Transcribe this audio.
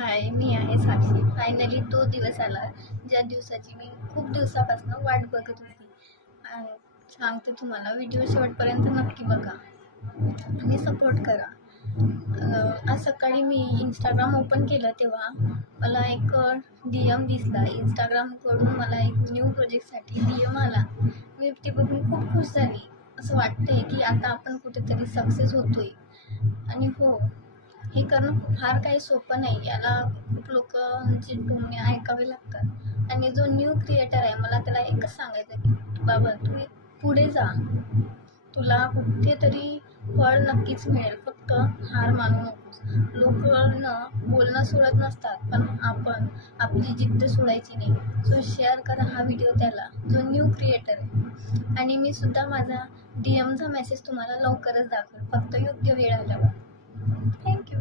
हाय, मी आहे साक्षी. फायनली तो दिवस आला ज्या दिवसाची मी खूप दिवसापासून वाट बघत होती. आणि सांगते तुम्हाला, व्हिडिओ शेवटपर्यंत नक्की बघा आणि सपोर्ट करा. आज सकाळी मी इंस्टाग्राम ओपन केलं तेव्हा मला एक DM दिसला. इंस्टाग्रामकडून मला एक न्यू प्रोजेक्टसाठी DM आला. मी ते बघून खूप खुश झाली. असं वाटतंय की आता आपण कुठेतरी सक्सेस होतोय. आणि हो, हे करणं फार काही सोपं नाही. याला खूप लोकांचे टोमणे ऐकावे लागतात. आणि जो न्यू क्रिएटर आहे, मला त्याला एकच सांगायचं की बाबा तू पुढे जा. तुला कुठेतरी फळ नक्कीच मिळेल. फक्त हार मानू नकोस. लोकांना बोलणं सोडत नसतात, पण आपण आपली जिद्द सोडायची नाही. सो शेअर करा हा व्हिडिओ त्याला, जो न्यू क्रिएटर आहे. आणि मी सुद्धा माझा DMचा मेसेज तुम्हाला लवकरच दाखवेल, फक्त योग्य वेळ आल्यावर. थँक्यू.